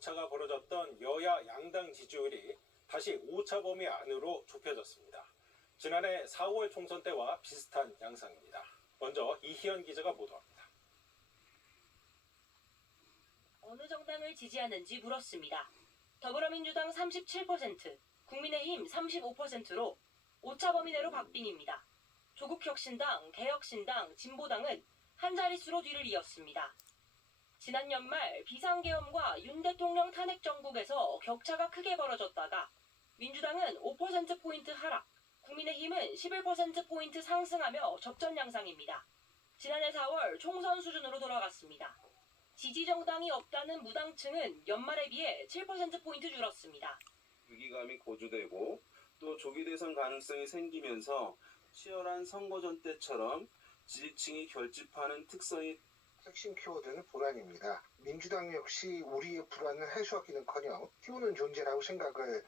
격차가 벌어졌던 여야 양당 지지율이 다시 오차 범위 안으로 좁혀졌습니다. 지난해 4월 총선 때와 비슷한 양상입니다. 먼저 이희연 기자가 보도합니다. 어느 정당을 지지하는지 물었습니다. 더불어민주당 37%, 국민의힘 35%로 오차 범위 내로 박빙입니다. 조국혁신당, 개혁신당, 진보당은 한 자릿수로 뒤를 이었습니다. 지난 연말 비상계엄과 윤 대통령 탄핵 정국에서 격차가 크게 벌어졌다가 민주당은 5%포인트 하락, 국민의힘은 11%포인트 상승하며 접전 양상입니다. 지난해 4월 총선 수준으로 돌아갔습니다. 지지 정당이 없다는 무당층은 연말에 비해 7%포인트 줄었습니다. 위기감이 고조되고 또 조기 대선 가능성이 생기면서 치열한 선거전 때처럼 지지층이 결집하는 특성이 핵심 키워드는 불안입니다. 민주당 역시 우리의 불안을 해소하기는커녕 키우는 존재라고 생각을.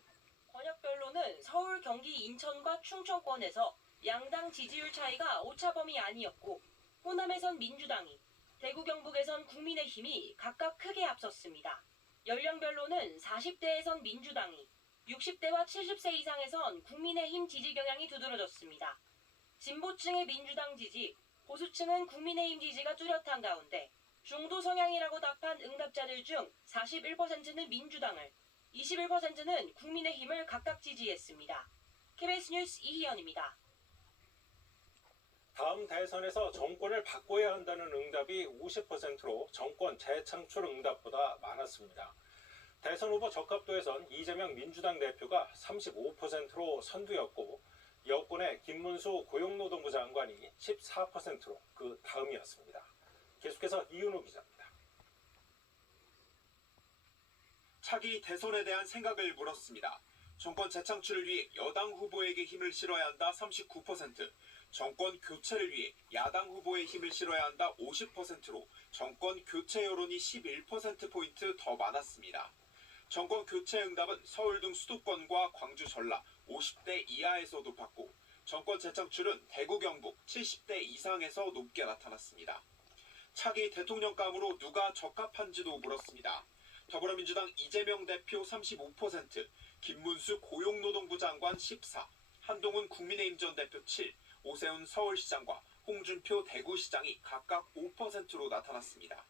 권역별로는 서울, 경기, 인천과 충청권에서 양당 지지율 차이가 오차 범위 안이었고 호남에선 민주당이, 대구 경북에선 국민의힘이 각각 크게 앞섰습니다. 연령별로는 40대에선 민주당이, 60대와 70세 이상에선 국민의힘 지지 경향이 두드러졌습니다. 진보층의 민주당 지지, 보수층은 국민의힘 지지가 뚜렷한 가운데 중도 성향이라고 답한 응답자들 중 41%는 민주당을, 21%는 국민의힘을 각각 지지했습니다. KBS 뉴스 이희연입니다. 다음 대선에서 정권을 바꿔야 한다는 응답이 50%로 정권 재창출 응답보다 많았습니다. 대선 후보 적합도에선 이재명 민주당 대표가 35%로 선두였고 여권의 김문수 고용노동부 장관이 14%로 그 다음이었습니다. 계속해서 이윤호 기자입니다. 차기 대선에 대한 생각을 물었습니다. 정권 재창출을 위해 여당 후보에게 힘을 실어야 한다 39%, 정권 교체를 위해 야당 후보의 힘을 실어야 한다 50%로 정권 교체 여론이 11%포인트 더 많았습니다. 정권 교체 응답은 서울 등 수도권과 광주, 전라 50대 이하에서 높았고 정권 재창출은 대구, 경북 70대 이상에서 높게 나타났습니다. 차기 대통령감으로 누가 적합한지도 물었습니다. 더불어민주당 이재명 대표 35%, 김문수 고용노동부 장관 14, 한동훈 국민의힘 전 대표 7, 오세훈 서울시장과 홍준표 대구시장이 각각 5%로 나타났습니다.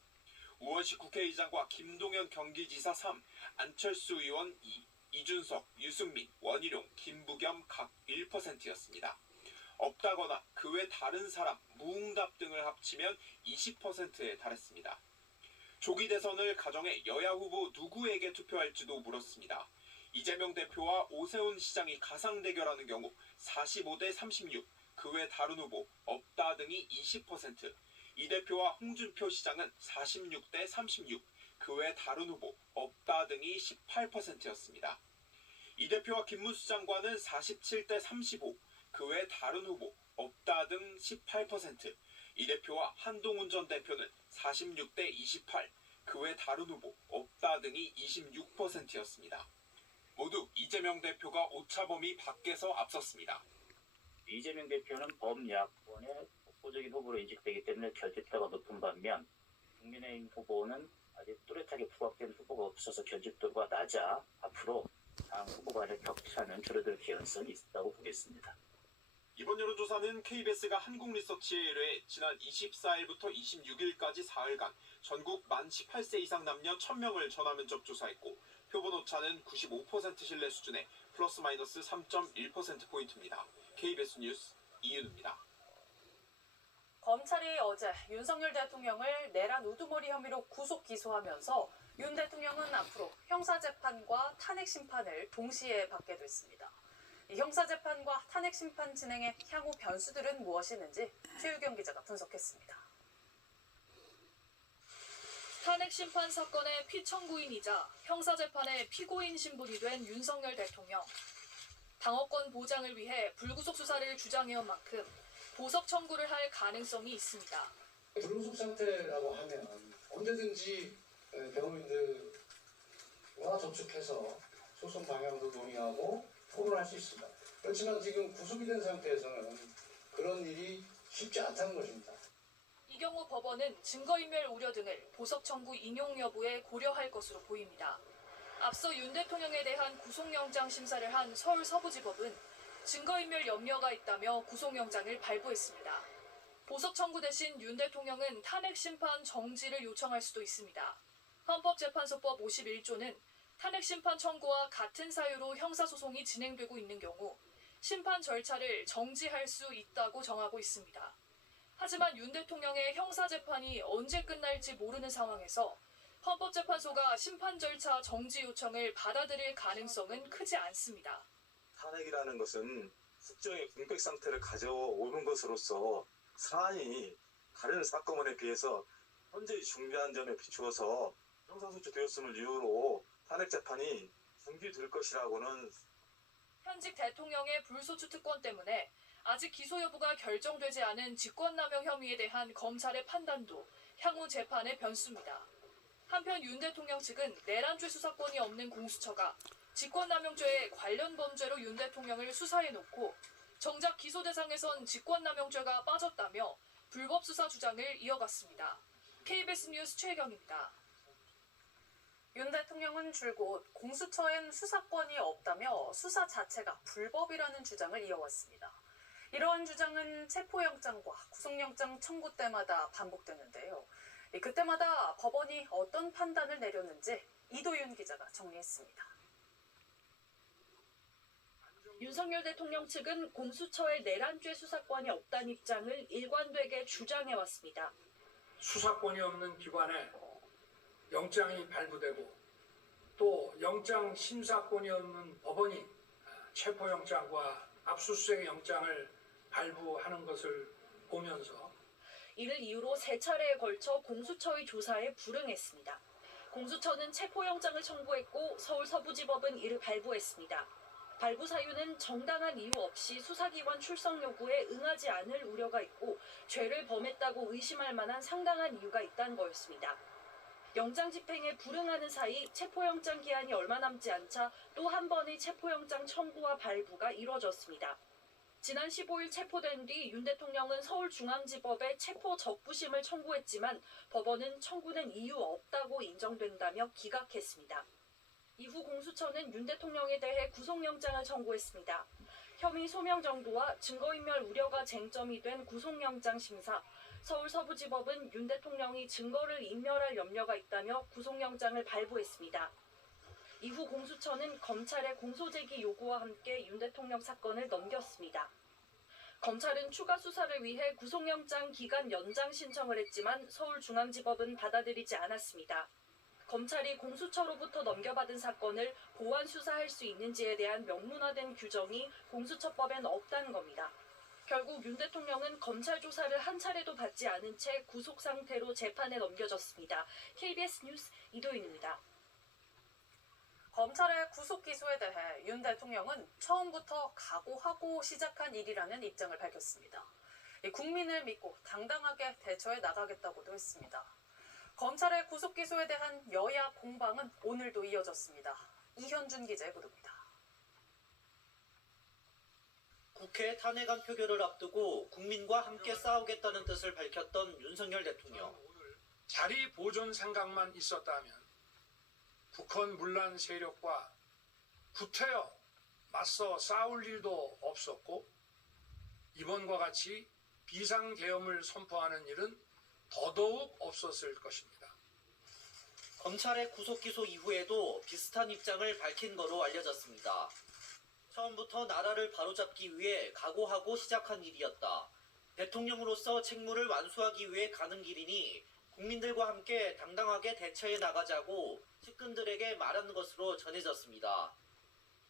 우원식 국회의장과 김동연 경기지사 3, 안철수 의원 2, 이준석, 유승민, 원희룡, 김부겸 각 1%였습니다. 없다거나 그 외 다른 사람, 무응답 등을 합치면 20%에 달했습니다. 조기 대선을 가정해 여야 후보 누구에게 투표할지도 물었습니다. 이재명 대표와 오세훈 시장이 가상 대결하는 경우 45대 36, 그 외 다른 후보 없다 등이 20%, 이 대표와 홍준표 시장은 46대 36, 그 외 다른 후보 없다 등이 18%였습니다. 이 대표와 김문수 장관은 47대 35, 그 외 다른 후보 없다 등 18%, 이 대표와 한동훈 전 대표는 46대 28, 그 외 다른 후보 없다 등이 26%였습니다. 모두 이재명 대표가 오차 범위 밖에서 앞섰습니다. 이재명 대표는 범야권의 독보적인 후보로 인식되기 때문에 결집도가 높은 반면 국민의힘 후보는 아직 뚜렷하게 부각된 후보가 없어서 결집도가 낮아 앞으로 당 후보 간의 격차는 줄어들 가능성이 있다고 보겠습니다. 이번 여론조사는 KBS가 한국리서치에 의뢰해 지난 24일부터 26일까지 4일간 전국 만 18세 이상 남녀 1000명을 전화면접 조사했고 표본 오차는 95% 신뢰 수준의 플러스 마이너스 3.1%포인트입니다. KBS 뉴스 이윤우입니다. 검찰이 어제 윤석열 대통령을 내란 우두머리 혐의로 구속 기소하면서 윤 대통령은 앞으로 형사재판과 탄핵심판을 동시에 받게 됐습니다. 이 형사재판과 탄핵심판 진행의 향후 변수들은 무엇이 있는지 최유경 기자가 분석했습니다. 탄핵심판 사건의 피청구인이자 형사재판의 피고인 신분이 된 윤석열 대통령. 당원권 보장을 위해 불구속 수사를 주장해온 만큼 보석 청구를 할 가능성이 있습니다. 불구속 상태라고 하면 언제든지 변호인들과 접촉해서 소송 방향도 논의하고 토론할 수 있습니다. 그렇지만 지금 구속이 된 상태에서는 그런 일이 쉽지 않다는 것입니다. 이 경우 법원은 증거인멸 우려 등을 보석 청구 인용 여부에 고려할 것으로 보입니다. 앞서 윤 대통령에 대한 구속영장 심사를 한 서울 서부지법은 증거인멸 염려가 있다며 구속영장을 발부했습니다. 보석 청구 대신 윤 대통령은 탄핵 심판 정지를 요청할 수도 있습니다. 헌법재판소법 51조는 탄핵 심판 청구와 같은 사유로 형사소송이 진행되고 있는 경우 심판 절차를 정지할 수 있다고 정하고 있습니다. 하지만 윤 대통령의 형사재판이 언제 끝날지 모르는 상황에서 헌법재판소가 심판 절차 정지 요청을 받아들일 가능성은 크지 않습니다. 탄핵이라는 것은 국정의 공백 상태를 가져오는 것으로서 사안이 다른 사건에 비해서 현재의 중대한 점에 비추어서 형사소추되었음을 이유로 탄핵 재판이 중지될 것이라고는. 현직 대통령의 불소추 특권 때문에 아직 기소 여부가 결정되지 않은 직권남용 혐의에 대한 검찰의 판단도 향후 재판의 변수입니다. 한편 윤 대통령 측은 내란죄 수사권이 없는 공수처가 직권남용죄에 관련 범죄로 윤 대통령을 수사해놓고 정작 기소 대상에선 직권남용죄가 빠졌다며 불법 수사 주장을 이어갔습니다. KBS 뉴스 최혜경입니다. 윤 대통령은 줄곧 공수처엔 수사권이 없다며 수사 자체가 불법이라는 주장을 이어왔습니다. 이러한 주장은 체포영장과 구속영장 청구 때마다 반복되는데요. 그때마다 법원이 어떤 판단을 내렸는지 이도윤 기자가 정리했습니다. 윤석열 대통령 측은 공수처에 내란죄 수사권이 없다는 입장을 일관되게 주장해왔습니다. 수사권이 없는 기관에 영장이 발부되고 또 영장 심사권이 없는 법원이 체포영장과 압수수색 영장을 발부하는 것을 보면서 이를 이유로 3차례에 걸쳐 공수처의 조사에 불응했습니다. 공수처는 체포영장을 청구했고 서울 서부지법은 이를 발부했습니다. 발부 사유는 정당한 이유 없이 수사기관 출석 요구에 응하지 않을 우려가 있고 죄를 범했다고 의심할 만한 상당한 이유가 있다는 거였습니다. 영장 집행에 불응하는 사이 체포영장 기한이 얼마 남지 않자 또 한 번의 체포영장 청구와 발부가 이뤄졌습니다. 지난 15일 체포된 뒤 윤 대통령은 서울중앙지법에 체포 적부심을 청구했지만 법원은 청구는 이유 없다고 인정된다며 기각했습니다. 이후 공수처는 윤 대통령에 대해 구속영장을 청구했습니다. 혐의 소명 정도와 증거인멸 우려가 쟁점이 된 구속영장 심사, 서울 서부지법은 윤 대통령이 증거를 인멸할 염려가 있다며 구속영장을 발부했습니다. 이후 공수처는 검찰의 공소제기 요구와 함께 윤 대통령 사건을 넘겼습니다. 검찰은 추가 수사를 위해 구속영장 기간 연장 신청을 했지만 서울중앙지법은 받아들이지 않았습니다. 검찰이 공수처로부터 넘겨받은 사건을 보완 수사할 수 있는지에 대한 명문화된 규정이 공수처법엔 없다는 겁니다. 결국 윤 대통령은 검찰 조사를 한 차례도 받지 않은 채 구속 상태로 재판에 넘겨졌습니다. KBS 뉴스 이도윤입니다. 검찰의 구속 기소에 대해 윤 대통령은 처음부터 각오하고 시작한 일이라는 입장을 밝혔습니다. 국민을 믿고 당당하게 대처해 나가겠다고도 했습니다. 검찰의 구속 기소에 대한 여야 공방은 오늘도 이어졌습니다. 이현준 기자의 보도입니다. 국회 탄핵안 표결을 앞두고 국민과 함께 싸우겠다는 뜻을 밝혔던 윤석열 대통령. 자리 보존 생각만 있었다면 북한 문란 세력과 구태여 맞서 싸울 일도 없었고 이번과 같이 비상계엄을 선포하는 일은 더더욱 없었을 것입니다. 검찰의 구속기소 이후에도 비슷한 입장을 밝힌 거로 알려졌습니다. 처음부터 나라를 바로잡기 위해 각오하고 시작한 일이었다. 대통령으로서 책무를 완수하기 위해 가는 길이니 국민들과 함께 당당하게 대처해 나가자고 측근들에게 말한 것으로 전해졌습니다.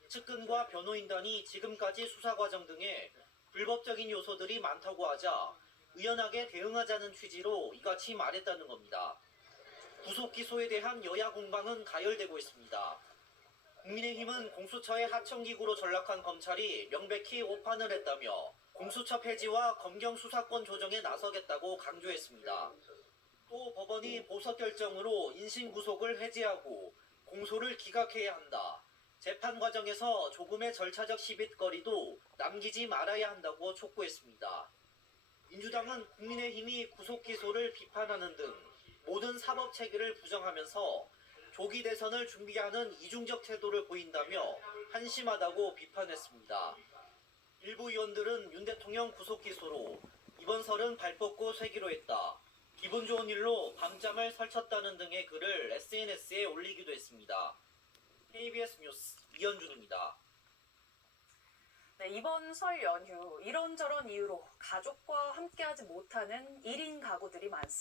측근과 변호인단이 지금까지 수사 과정 등에 불법적인 요소들이 많다고 하자 의연하게 대응하자는 취지로 이같이 말했다는 겁니다. 구속 기소에 대한 여야 공방은 가열되고 있습니다. 국민의힘은 공수처의 하청기구로 전락한 검찰이 명백히 오판을 했다며 공수처 폐지와 검경 수사권 조정에 나서겠다고 강조했습니다. 또 법원이 보석 결정으로 인신구속을 해제하고 공소를 기각해야 한다. 재판 과정에서 조금의 절차적 시빗거리도 남기지 말아야 한다고 촉구했습니다. 민주당은 국민의힘이 구속 기소를 비판하는 등 모든 사법 체계를 부정하면서 조기 대선을 준비하는 이중적 태도를 보인다며 한심하다고 비판했습니다. 일부 의원들은 윤 대통령 구속 기소로 이번 설은 발 뻗고 쇠기로 했다. 기분 좋은 일로 밤잠을 설쳤다는 등의 글을 SNS에 올리기도 했습니다. KBS 뉴스 이현준입니다. 네, 이번 설 연휴 이런저런 이유로 가족과 함께하지 못하는 1인 가구들이 많습니다.